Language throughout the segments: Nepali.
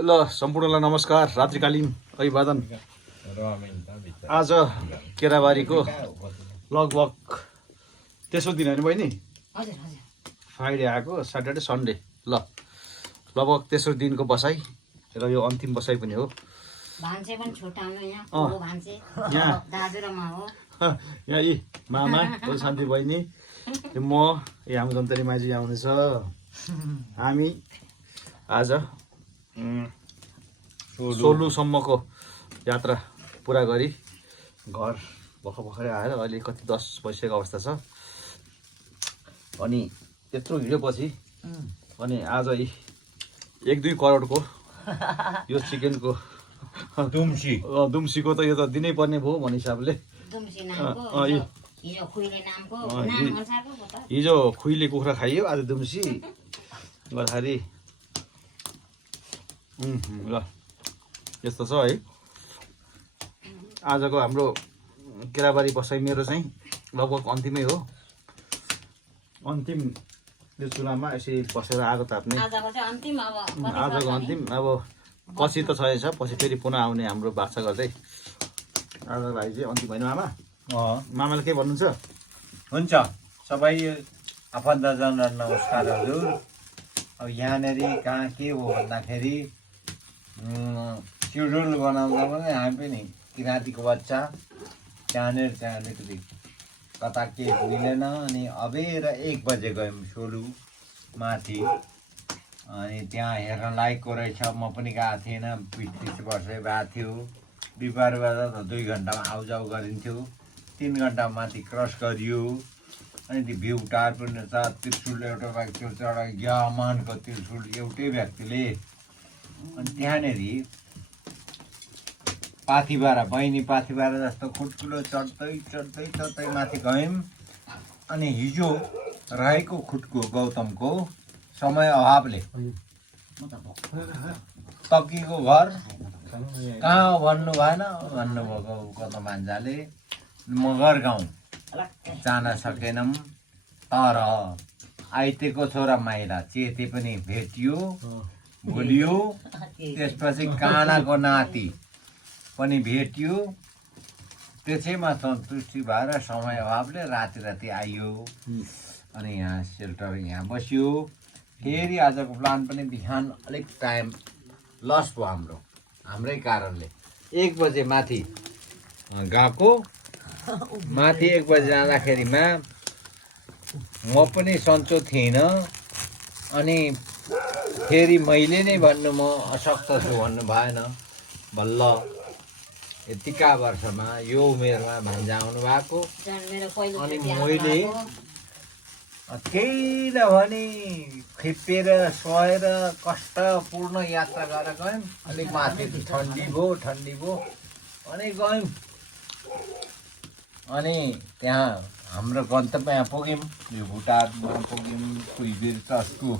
ल सम्पूर्णलाई नमस्कार। रात्रिकालीन अभिवादन। आज केराबारीको लगभग तेस्रो दिन होइन बहिनी? फ्राइडे आएको, स्याटरडे सन्डे, ल लगभग तेस्रो दिनको बसाइ र यो अन्तिम बसाइ पनि हो। यहाँ यी मामा शान्ति बहिनी, म यहाँ दन्तरी माइजी यहाँ हुनेछ। हामी आज सोलुसम्मको यात्रा पुरा गरी घर भर्खरै आएर अहिले कति 10 बजिसकेको अवस्था छ। अनि त्यत्रो हिँडेपछि अनि आज 1-2 करोडको यो चिकनको दुम्सीको त यो त दिनै पर्ने भयो भन्ने हिसाबले हिजो खुइले कुखुरा खाइयो, आज दुम्सी गर्दाखेरि ल यस्तो छ है। आजको हाम्रो केराबारी बसाइ मेरो चाहिँ लगभग अन्तिमै हो। अन्तिम यो चुलामा यसरी बसेर आगो ताप्ने आजको अन्तिम। अब पछि त छैछ, पछि फेरि पुनः आउने हाम्रो बाछा गर्दै। आज भाइ चाहिँ अन्तिम होइन मामा? मामाले के भन्नुहुन्छ? हुन्छ, सबै आफन्तजनहरू नमस्कार हजुर। अब यहाँनिर कहाँ के हो भन्दाखेरि चिउडुल बनाउँदा पनि हामी पनि किराँतीको बच्चा त्यहाँनिर चाहिँ अलिकति कता के मिलेन। अनि अबेर 1 बजे गयौँ सोलु माथि। अनि त्यहाँ हेर्न लायकको रहेछ। म पनि गएको थिएन, 20-30 वर्षै भएको थियो। बिहिबारबाट त 2 घन्टामा आउजाउ गरिन्थ्यो, 3 घन्टा माथि क्रस गरियो। अनि त्यो भ्यू टावर पनि छ, त्रिशुल एउटा व्यक्ति चढा यामानको त्रिशुल एउटै व्यक्तिले। अनि त्यहाँनिर पाथिबारा बहिनी पाथिबारा जस्तो खुट्कुलो चढ्दै माथि गयौँ। अनि हिजो रहेको खुट्को गौतमको समय अभावले तकिएको घर कहाँ भन्नु भएन, भन्नुभएको गौतम भान्जाले मगर गाउँ जान सकेनौँ। तर आइतेको छोरा माइला चेते पनि भेटियो, भुलियो। त्यसपछि कानाको नाति पनि भेटियो। त्यसैमा सन्तुष्टि भएर समय अभावले राति आइयो। अनि यहाँ सेल्टर यहाँ बस्यो। फेरि आजको प्लान पनि बिहान अलिक टाइम लस भयो हाम्रै कारणले। 1 बजे माथि गएको। माथि 1 बजे जाँदाखेरिमा म पनि सन्चो थिइनँ। अनि फेरि मैले नै भन्नु म अशक्त छु भन्नु भएन। बल्ल यतिका वर्षमा यो उमेरमा भान्जा आउनु भएको। अनि मैले केही नभनी खिपेर सहेर कष्टपूर्ण यात्रा गरेर गयौँ। अलिक माथि ठन्डी भयो अनि गयौँ। अनि त्यहाँ हाम्रो गन्तव्यमा पुग्यौँ, यो भुटानमा पुग्यौँ। कुइबिर चस्कु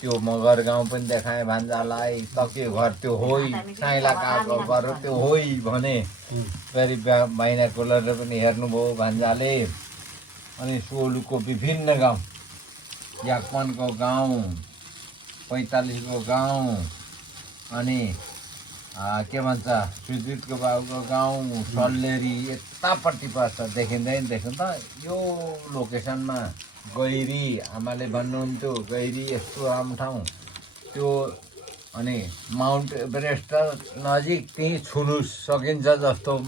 त्यो मगर गाउँ पनि देखाएँ भान्जालाई। तक्यो घर त्यो होइ, साइला कागको घर त्यो होइ भने। फेरि बाइनाकुलर पनि हेर्नुभयो भान्जाले। अनि सोलुको विभिन्न गाउँ, याकमनको गाउँ, 45को गाउँ, अनि के भन्छ सुजितको बाबुको गाउँ, सल्लेरी यतापट्टि पर्छ। देखिँदैन त यो लोकेसनमा गैरी आमाले भन्नुहुन्थ्यो, गैरी यस्तो राम्रो ठाउँ त्यो। अनि माउन्ट एभरेस्ट नजिक त्यहीँ छुनु सकिन्छ जस्तो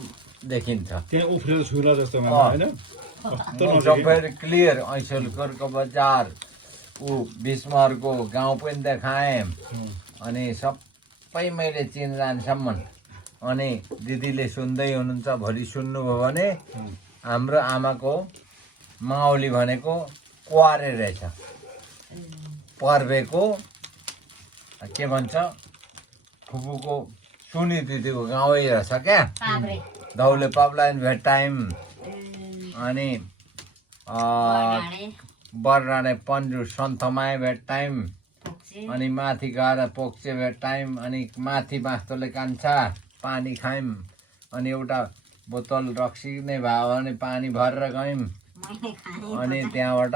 देखिन्छ। त्यहाँ उफ्रेर छुला जस्तो होइन? सबै क्लियर। ऐसलकोटको बजार, भीष्महरूको गाउँ पनि देखाएँ। अनि सबै मैले चिनजानसम्म। अनि दिदीले सुन्दै हुनुहुन्छ, भोलि सुन्नुभयो भने हाम्रो आमाको माउली भनेको क्वारे रहेछ। पर्वेको के भन्छ फुपूको सुनि दिदीको गाउँै रहेछ क्या। धौले पापलाइन भेट्टायौँ। अनि बर्राने पन्जु सन्थमाए भेट्टायौँ। अनि माथि गएर पोक्चे भेट्टायौँ। अनि माथि मास्तोले कान्छा पानी खायौँ। अनि एउटा बोतल रक्सी नै भयो भने पानी भरेर गयौँ। अनि त्यहाँबाट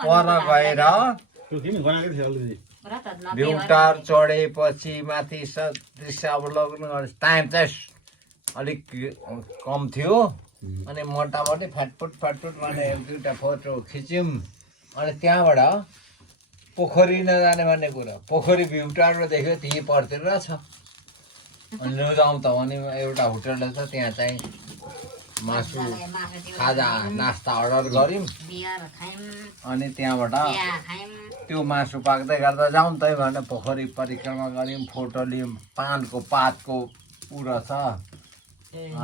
पर गएर भ्यूटार चढेपछि माथि दृश्य अवलोकन गर्ने टाइम चाहिँ अलिक कम थियो अनि मोटामोटी फाटफुट माने एक दुईवटा फोटो खिच्यौँ अनि त्यहाँबाट पोखरी नजाने भन्ने कुरा पोखरी भ्यूटारमा देख्यो त्यहीँ पर्तिर छ अनि लुजाउँ त अनि एउटा होटल छ त्यहाँ चाहिँ मासु खाजा नास्ता अर्डर गऱ्यौँ अनि त्यहाँबाट त्यो मासु पाक्दै गर्दा जाउँ त भनेर पोखरी परिक्रमा गऱ्यौँ फोटो लियौँ पानको पातको पुरा छ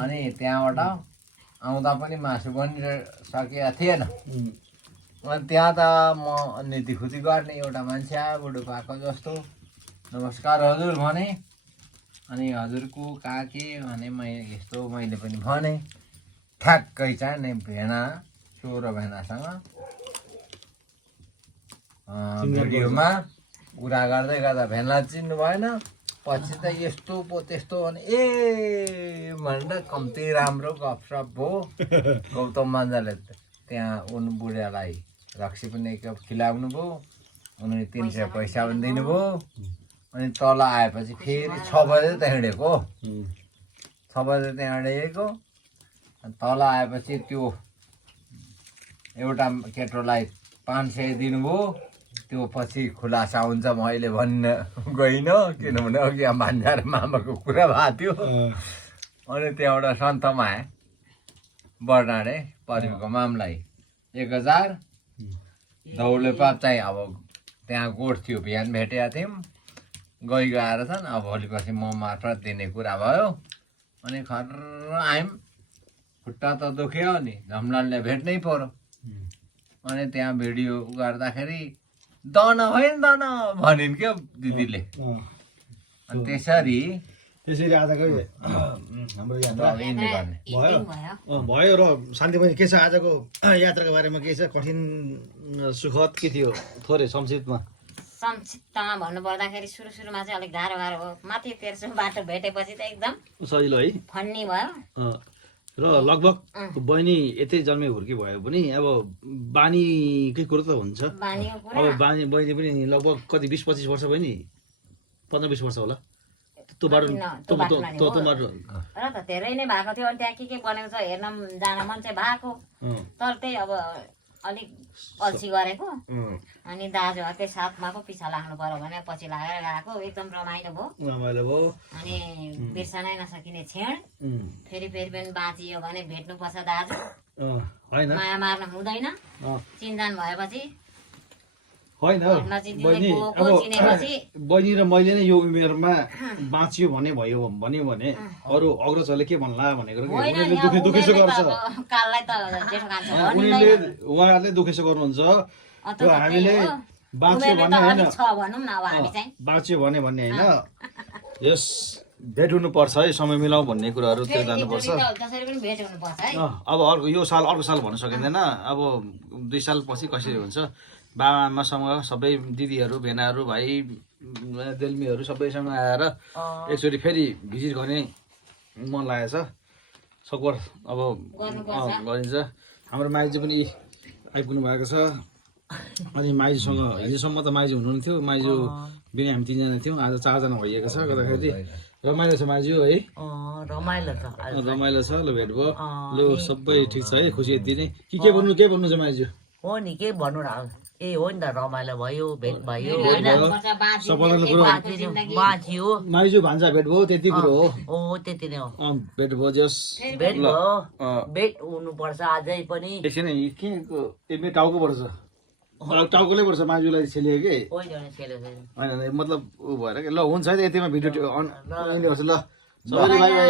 अनि त्यहाँबाट आउँदा पनि मासु बनिसकेको थिएन अनि त्यहाँ त म नीतिखुती गर्ने एउटा मान्छे आयो बुढोपाको जस्तो नमस्कार हजुर भने अनि हजुरको कहाँ के भने यस्तो मैले पनि भने ठ्याक्कै चाहिँ नि भेना चोर भेनासँग भिडियोमा कुरा गर्दै गर्दा भेनालाई चिन्नु भएन पछि त यस्तो पो त्यस्तो भने ए भनेर कम्ती राम्रो गफसप भयो गौतम मान्जाले त्यहाँ उनी बुढालाई रक्सी पनि एक कप खिलाउनु भयो अनि 300 पैसा पनि दिनुभयो अनि तल आएपछि फेरि 6 बजे त हिँडेको 6 बजे त्यहाँ हिँडेको तल आएपछि त्यो एउटा केटोलाई 500 दिनुभयो त्यो पछि खुलासा हुन्छ म अहिले भन्न गइनँ किनभने अघि भान्जा र मामाको कुरा भएको थियो अनि त्यहाँबाट सन्तमा आएँ बर्नाडे परिको मामलाई 1000 दौले पाप चाहिँ अब त्यहाँ गोठ थियो बिहान भेटेका थियौँ गएर छन् अब भोलिपछि म मार्फत दिने कुरा भयो अनि खर्र आयौँ खुट्टा त दुख्यो नि धमलानले भेट्नै पर्यो अनि त्यहाँ भिडियो गर्दाखेरि दन होइन दन भनिन् क्या दिदीले अनि त्यसरी आजको हाम्रो भयो र शान्ति बहिनी के छ आजको यात्राको बारेमा के छ कठिन सुखद के थियो थोरै संक्षिप्तमा भन्नुपर्दाखेरि सुरुमा चाहिँ अलिक गाह्रो हो माथि तेर्सो बाटो भेटेपछि त एकदम सजिलो है फन्नी भयो र लगभग बहिनी यतै जन्मे हुर्की भयो पनि अब बानीकै कुरो त हुन्छ अब बहिनी पनि लगभग कति 20-25 वर्ष भयो नि 15-20 वर्ष होला त्यो बाटो र त धेरै नै भएको थियो अनि त्यहाँ के बनेको छ हेर्न जान मन चाहिँ भएको तर त्यही अब अलिक अल्छी गरेको अनि दाजुहरूकै साथमा पो पिछा लाग्नु पर्यो भने पछि लागेर गएको एकदम रमाइलो भयो अनि बिर्सनै नसकिने क्षण फेरि पनि बाँचियो भने भेट्नुपर्छ दाजु माया मार्न हुँदैन चिन्जान भएपछि होइन बहिनी र मैले नै यो उमेरमा बाँचियो भने भन्यो भने अरू अग्रजहरूले के भन्ला भनेको दुखेसो गर्छ उहाँहरूले दुखेसो गर्नुहुन्छ हामीले बाँच्यो भने होइन बाँच्यो भने भन्ने होइन यस भेट हुनुपर्छ है समय मिलाउँ भन्ने कुराहरू त्यो जानुपर्छ अब यो साल अर्को साल भन्न सकिँदैन अब 2 साल पछि कसरी हुन्छ बाबाआमासँग सबै दिदीहरू भेनाहरू भाइ देल्मीहरू सबैसँग आएर एकचोटि फेरि भिजिट गर्ने मन लागेको छ सकोर अब गरिन्छ हाम्रो माइजू पनि आइपुग्नु भएको छ अनि माइजूसँग हिजोसम्म त माइजू हुनुहुन्थ्यो माइजू बिना हामी 3 जना थियौँ आज 4 जना भइएको छ गर्दाखेरि रमाइलो छ माइजू है रमाइलो छ ल भेट भयो ल सबै ठिक छ है खुसी यति नै के भन्नु छ माइजू हो नि के भन्नु र ए हो नि त रमाइलो भयो भेट भयो होइन बाँचियो माइजू भान्जा भेट भयो त्यति कुरो हो त्यति नै हो भेट भयो जस भेट भयो भेट हुनुपर्छ अझै पनि एकछिन के टाउको पर्छ टाउकोले पर्छ माइजूलाई छेलियो कि होइन मतलब ऊ भएर ल हुन्छ है त यतिमा भिडियो ल सबैले बाई बाई